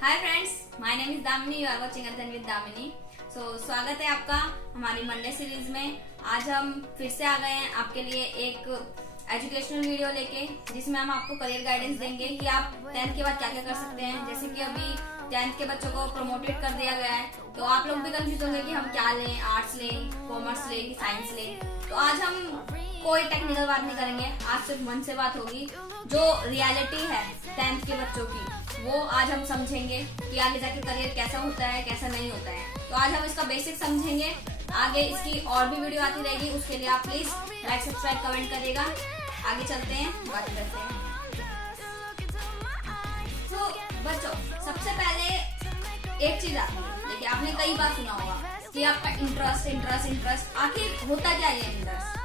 Hi friends, my name is Damini, you are watching Adhyayan with Damini. स्वागत है आपका हमारी मंडे सीरीज में। आज हम फिर से आ गए हैं आपके लिए एक एजुकेशनल वीडियो लेके, जिसमें हम आपको करियर गाइडेंस देंगे कि आप 10th के बाद क्या क्या कर सकते हैं। जैसे कि अभी 10th के बच्चों को प्रमोटेड कर दिया गया है, तो आप लोग भी कंफ्यूज होंगे कि हम क्या लें, आर्ट्स लें, कॉमर्स लें कि साइंस लें। तो आज हम कोई टेक्निकल बात नहीं करेंगे, आज सिर्फ मन से बात होगी। जो रियलिटी है 10th के बच्चों की, वो आज हम समझेंगे कि आगे जाके करियर कैसा होता है, कैसा नहीं होता है। तो आज हम इसका बेसिक समझेंगे। आगे इसकी और भी वीडियो आती रहेगी, उसके लिए आप प्लीज लाइक, सब्सक्राइब, कमेंट करिएगा। आगे चलते हैं, बात करते हैं। तो बच्चों, सबसे पहले एक चीज आती है, देखिए आपने कई बार सुना होगा कि आपका इंटरेस्ट आखिर होता क्या है इंटरेस्ट।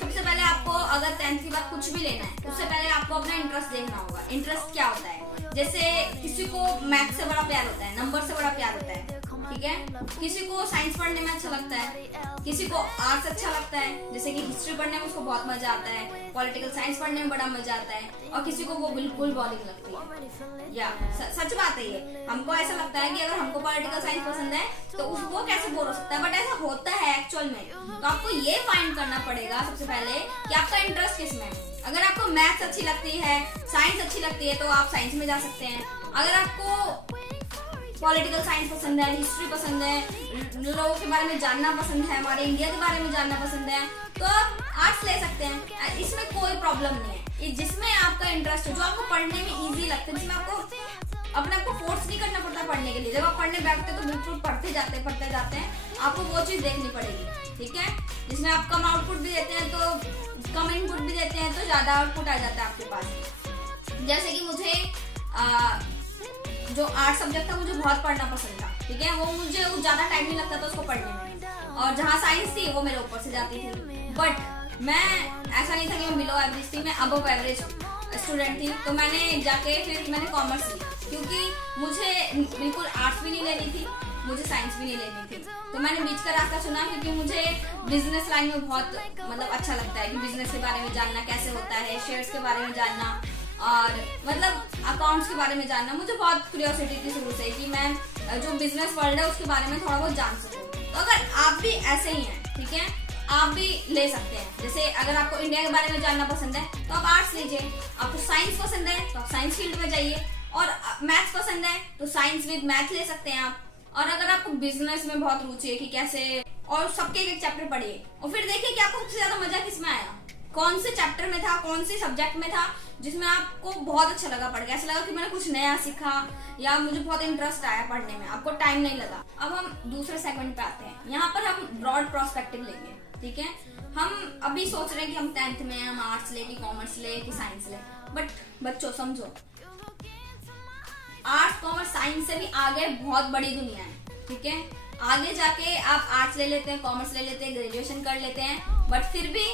सबसे पहले आपको अगर 10th की बात कुछ भी लेना है, उससे पहले आपको अपना इंटरेस्ट देखना होगा। इंटरेस्ट क्या होता है? जैसे किसी को मैथ्स से बड़ा प्यार होता है, नंबर से बड़ा प्यार होता है, ठीक है। किसी को साइंस पढ़ने में अच्छा लगता है, किसी को आर्ट्स अच्छा लगता है, जैसे कि हिस्ट्री पढ़ने में उसको बहुत मजा आता है, पॉलिटिकल साइंस पढ़ने में बड़ा मजा आता है, और किसी को वो बिल्कुल बोरिंग लगती है। या सच बात है ये, हमको ऐसा लगता है कि अगर हमको पॉलिटिकल साइंस पसंद है तो वो कैसे बोर हो सकता है, बट ऐसा होता है एक्चुअल में। तो आपको ये फाइंड करना पड़ेगा सबसे पहले कि आपका इंटरेस्ट किसमें है। अगर आपको मैथ्स अच्छी लगती है, साइंस अच्छी लगती है, तो आप साइंस में जा सकते हैं। अगर आपको पॉलिटिकल साइंस पसंद है, हिस्ट्री पसंद है, लोगों के बारे में जानना पसंद है, हमारे इंडिया के बारे में जानना पसंद है, तो आप आर्ट्स ले सकते हैं। इसमें कोई प्रॉब्लम नहीं है। जिसमें आपका इंटरेस्ट है, जो आपको पढ़ने में इजी लगता है, जिसमें आपको अपने आपको फोर्स नहीं करना पड़ता पढ़ने के लिए। जब आप पढ़ने बैठते हैं तो बिल्कुल पढ़ते जाते हैं। आपको वो चीज देखनी पड़ेगी, ठीक है। जिसमें आप कम आउटपुट भी देते हैं तो कम इनपुट भी देते हैं तो ज्यादा आउटपुट आ जाता है आपके पास। जैसे कि मुझे जो आर्ट सब्जेक्ट था मुझे बहुत पढ़ना पसंद था, ठीक है। वो मुझे ज्यादा टाइम नहीं लगता था उसको पढ़ने में, और जहाँ साइंस थी वो मेरे ऊपर से जाती थी। बट मैं ऐसा नहीं था कि मैं बिलो एवरेज थी, मैं अबव एवरेज स्टूडेंट थी। तो मैंने जाके फिर मैंने कॉमर्स ली, क्योंकि मुझे बिल्कुल आर्ट्स भी नहीं लेनी थी, मुझे साइंस भी नहीं लेनी थी। तो मैंने बीच का रास्ता चुना, क्योंकि मुझे बिजनेस लाइन में बहुत अच्छा लगता है कि बिजनेस के बारे में जानना कैसे होता है, शेयर्स के बारे में जानना, और अकाउंट्स के बारे में जानना। मुझे बहुत क्यूरियोसिटी थी शुरू से कि मैं जो बिजनेस वर्ल्ड है उसके बारे में थोड़ा बहुत जान सकूं। तो अगर आप भी ऐसे ही हैं, ठीक है, आप भी ले सकते हैं। जैसे अगर आपको इंडिया के बारे में जानना पसंद है तो आप आर्ट्स लीजिए, आपको साइंस पसंद है तो आप साइंस फील्ड में जाइए, और मैथ्स पसंद है तो साइंस विद मैथ ले सकते हैं आप। और अगर आपको बिजनेस में बहुत रुचि है कि कैसे, और सबके एक चैप्टर पढ़िए और फिर देखिए कि आपको सबसे ज्यादा मजा किसमें आया, कौन से चैप्टर में था, कौन से सब्जेक्ट में था जिसमें आपको बहुत अच्छा लगा पढ़ के। ऐसा लगा कि मैंने कुछ नया सीखा, या मुझे बहुत इंटरेस्ट आया पढ़ने में, आपको टाइम नहीं लगा। अब हम दूसरे सेगमेंट पे आते हैं। यहाँ पर हम ब्रॉड प्रोस्पेक्टिव लेंगे, ठीक है। हम अभी सोच रहे हैं कि हम 10th में हम आर्ट्स ले कि कॉमर्स ले कि साइंस ले, बट बच्चों समझो, आर्ट्स कॉमर्स साइंस से भी आगे बहुत बड़ी दुनिया है, ठीक है। आगे जाके आप आर्ट्स ले लेते हैं, कॉमर्स ले लेते हैं, ग्रेजुएशन कर लेते हैं, बट फिर भी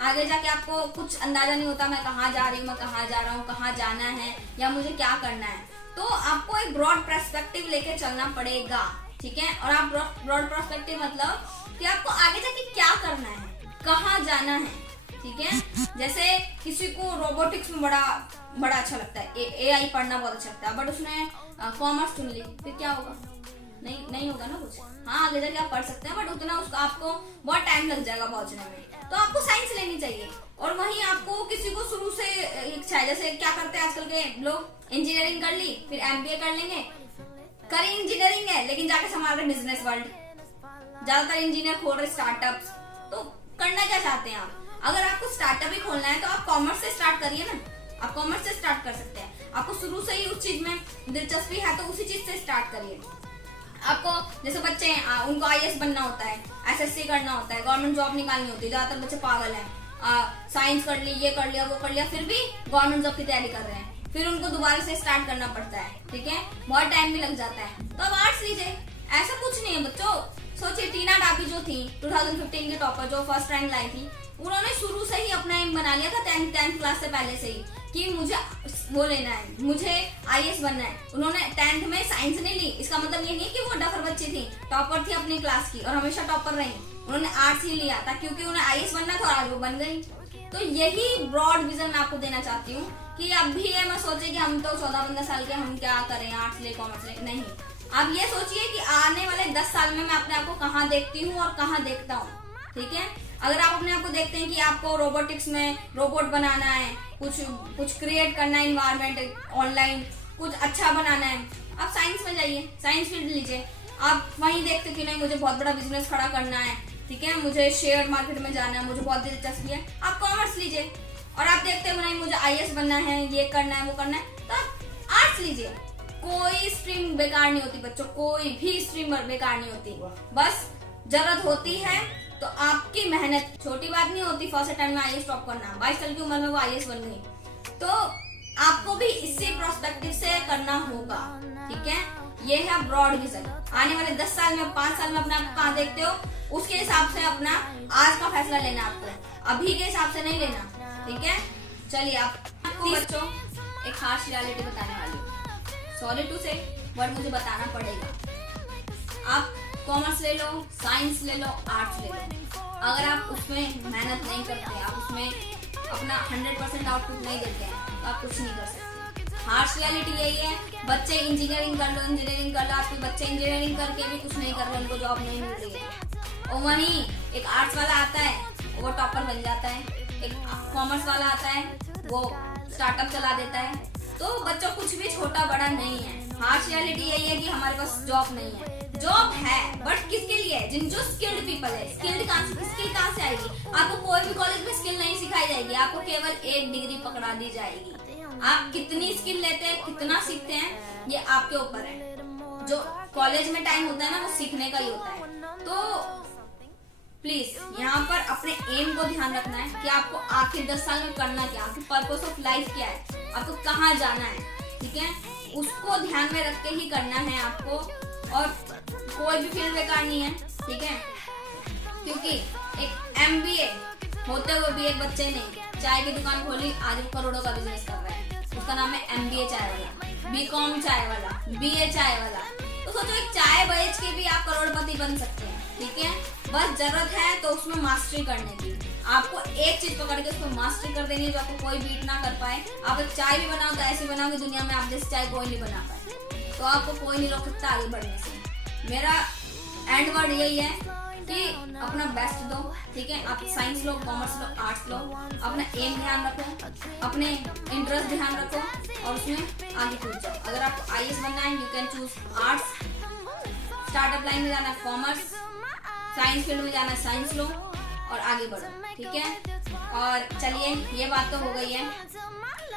आगे जाके आपको कुछ अंदाजा नहीं होता, मैं कहाँ जा रही हूँ, मैं कहाँ जा रहा हूँ, कहाँ जाना है, या मुझे क्या करना है। तो आपको एक ब्रॉड पर्सपेक्टिव लेके चलना पड़ेगा, ठीक है। और आप ब्रॉड पर्सपेक्टिव मतलब कि आपको आगे जाके क्या करना है, कहाँ जाना है, ठीक है। जैसे किसी को रोबोटिक्स में बड़ा अच्छा लगता है, एआई पढ़ना बहुत अच्छा लगता है, बट उसने कॉमर्स चुन ली, फिर क्या होगा? नहीं होगा ना कुछ। हाँ, आगे जाके आप पढ़ सकते हैं, बट उतना उसको आपको बहुत टाइम लग जाएगा पहुंचने में। तो आपको साइंस लेनी चाहिए। और वहीं आपको किसी को शुरू से इच्छा है, जैसे क्या करते हैं आजकल के लोग, इंजीनियरिंग कर ली, फिर एमबीए कर लेंगे, करी इंजीनियरिंग है लेकिन जाके संभाल रहे बिजनेस वर्ल्ड। ज्यादातर इंजीनियर खोल रहे स्टार्टअप्स। तो करना क्या चाहते हैं आप? अगर आपको स्टार्टअप ही खोलना है तो आप कॉमर्स से स्टार्ट करिए ना, आप कॉमर्स से स्टार्ट कर सकते हैं। आपको शुरू से ही उस चीज में दिलचस्पी है तो उसी चीज से स्टार्ट करिए। आपको जैसे बच्चे हैं, उनको आईएएस बनना होता है, एसएससी करना होता है, गवर्नमेंट जॉब निकालनी होती है, ज्यादातर बच्चे पागल हैं। साइंस कर ली, ये कर लिया, वो कर लिया, फिर भी गवर्नमेंट जॉब की तैयारी कर रहे हैं, फिर उनको दोबारा से स्टार्ट करना पड़ता है, ठीक है, बहुत टाइम भी लग जाता है। तो अब आर्ट्स लीजिए, ऐसा कुछ नहीं है बच्चों। सोचिए टीना डाबी जो थी 2015 की टॉपर, जो फर्स्ट रैंक लाई थी, उन्होंने शुरू से ही अपना एम बना लिया था 10th क्लास से पहले से ही कि मुझे वो लेना है, मुझे आईएएस बनना है। उन्होंने 10th में साइंस नहीं ली, इसका मतलब ये नहीं कि वो डफर बच्ची थी, टॉपर थी अपनी क्लास की और हमेशा टॉपर रही। उन्होंने आर्ट्स ही लिया था क्योंकि उन्हें आईएएस बनना था और आज वो बन गई। तो यही ब्रॉड विजन मैं आपको देना चाहती हूँ कि अभी ये मत सोचिए कि हम तो 14-15 साल के, हम क्या करें, आर्ट्स ले कॉमर्स ले, नहीं। आप ये सोचिए कि आने वाले 10 साल में मैं अपने आप को कहाँ देखती हूँ और कहाँ देखता हूँ, ठीक है। अगर आप अपने आप को देखते हैं कि आपको रोबोटिक्स में रोबोट बनाना है, कुछ क्रिएट करना है, इन्वायरमेंट ऑनलाइन कुछ अच्छा बनाना है, आप साइंस में जाइए, साइंस फील्ड लीजिए। आप वहीं देखते कि नहीं मुझे बहुत बड़ा बिजनेस खड़ा करना है, ठीक है, मुझे शेयर मार्केट में जाना है, मुझे बहुत दिलचस्पी है, आप कॉमर्स लीजिए। और आप देखते हो नहीं मुझे IAS बनना है, ये करना है, वो करना है, तो आप आर्ट्स लीजिए। कोई स्ट्रीम बेकार नहीं होती बच्चों, कोई भी स्ट्रीम बेकार नहीं होती। बस जरूरत होती है तो आपकी मेहनत, छोटी बात नहीं होती फर्स्ट टाइम में IAS टॉप करना। 22 साल की उम्र में वो IAS बन गई, तो आपको भी इसी प्रोस्पेक्टिव से करना होगा, ठीक है। ये है ब्रॉड विजन। आने वाले 10 साल में, 5 साल में अपने आप कहाँ देखते हो, उसके हिसाब से अपना आज का फैसला लेना आपको, अभी के हिसाब से नहीं लेना, ठीक है। चलिए आपको बच्चों एक हार्श रियलिटी बताने वाली हूँ। सॉरी टू से बट मुझे बताना पड़ेगा। आप कॉमर्स ले लो, साइंस ले लो, आर्ट्स ले लो, अगर आप उसमें मेहनत नहीं करते, आप उसमें अपना 100% आउटपुट नहीं देते हैं, तो आप कुछ नहीं कर सकते। हार्श रियलिटी यही है, बच्चे इंजीनियरिंग कर लो, आपके बच्चे इंजीनियरिंग करके भी कुछ नहीं कर रहे, उनको जॉब नहीं मिल रही है। और वहीं एक आर्ट्स वाला आता है, वो टॉपर बन जाता है, एक कॉमर्स वाला आता है, वो स्टार्टअप चला देता है। तो बच्चों कुछ भी छोटा बड़ा नहीं है। हार्श रियलिटी यही है कि हमारे पास जॉब नहीं है, जॉब है बट किसके लिए है, जो स्किल्ड पीपल है। स्किल्ड कहाँ से आएगी? आपको कोई भी कॉलेज में स्किल नहीं सिखाई जाएगी, आपको केवल एक डिग्री पकड़ा दी जाएगी। आप कितनी स्किल लेते हैं, कितना सीखते हैं, ये आपके ऊपर है। जो कॉलेज में टाइम होता है ना, वो सीखने का ही होता है। तो प्लीज यहाँ पर अपने एम को ध्यान रखना है कि आपको आखिर 10 साल में करना क्या, आपकी पर्पस ऑफ लाइफ क्या है, आपको कहाँ जाना है, ठीक है। उसको ध्यान में रख के ही करना है आपको, और कोई भी फील्ड बेकार नहीं है, ठीक है। क्योंकि एक MBA होते हुए भी एक बच्चे ने चाय की दुकान खोली, आज वो करोड़ों का बिजनेस कर रहा है, उसका नाम है MBA चाय वाला, BCom चाय वाला, BA चाय वाला। तो सोचो एक चाय बेच के भी आप करोड़पति बन सकते हैं, ठीक है। बस जरूरत है तो उसमें मास्टरी करने की। आपको एक चीज पकड़ के उसको मास्टरी कर देनी है, जो आपको कोई बीट ना कर पाए। आप एक चाय भी बनाओ तो ऐसी बनाओ कि दुनिया में आप जैसे चाय कोई नहीं बना पाए, तो आपको कोई नहीं रोक सकता आगे बढ़ने से। मेरा एंड वर्ड यही है कि अपना बेस्ट दो, ठीक है। आप साइंस लो, कॉमर्स लो, आर्ट्स लो, अपना एम ध्यान रखो, अपने इंटरेस्ट ध्यान रखो और उसमें आगे कूद जाओ। अगर आपको IAS बनना है, you can choose arts, startup line में जाना है कॉमर्स, साइंस फील्ड में जाना है साइंस लो और आगे बढ़ो, ठीक है। और चलिए ये बात तो हो गई है।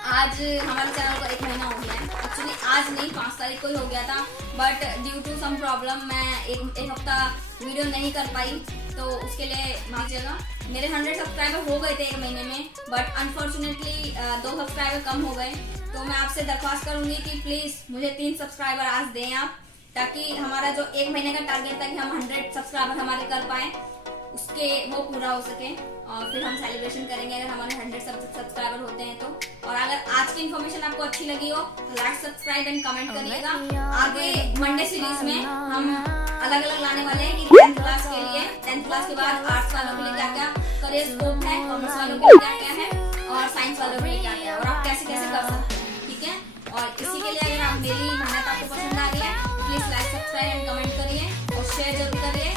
आज हमारे चैनल को 1 महीना हो गया है, एक्चुअली आज नहीं 5 तारीख को ही हो गया था, but due to some problem मैं एक हफ्ता वीडियो नहीं कर पाई, तो उसके लिए माफिएगा। मेरे 100 सब्सक्राइबर हो गए थे 1 महीने में, बट अनफॉर्चुनेटली 2 सब्सक्राइबर कम हो गए। तो मैं आपसे दरख्वास्त करूंगी कि प्लीज मुझे 3 सब्सक्राइबर आज दें आप, ताकि हमारा जो 1 महीने का टारगेट था कि हम 100 सब्सक्राइबर हमारे कर पाए, उसके वो पूरा हो सके, और फिर हम सेलिब्रेशन करेंगे अगर हमारे 100 सब्सक्राइबर होते हैं तो। और अगर आज की इन्फॉर्मेशन आपको अच्छी लगी हो तो लाइक, सब्सक्राइब एंड कमेंट करिएगा। आगे मंडे सीरीज में हम अलग अलग लाने वाले हैं कि 10th क्लास के लिए, 10th क्लास के बाद आर्ट्स वालों के लिए क्या क्या करियर स्कोप है, कॉमर्स वालों के लिए क्या क्या है, और साइंस वालों के लिए क्या क्या है, और आप कैसे कैसे कर सकते हैं, ठीक है। और इसी के लिए अगर आप मेरी मेहनत आपको पसंद आ रही है, please like, subscribe and comment करिए और शेयर जरूर करिए।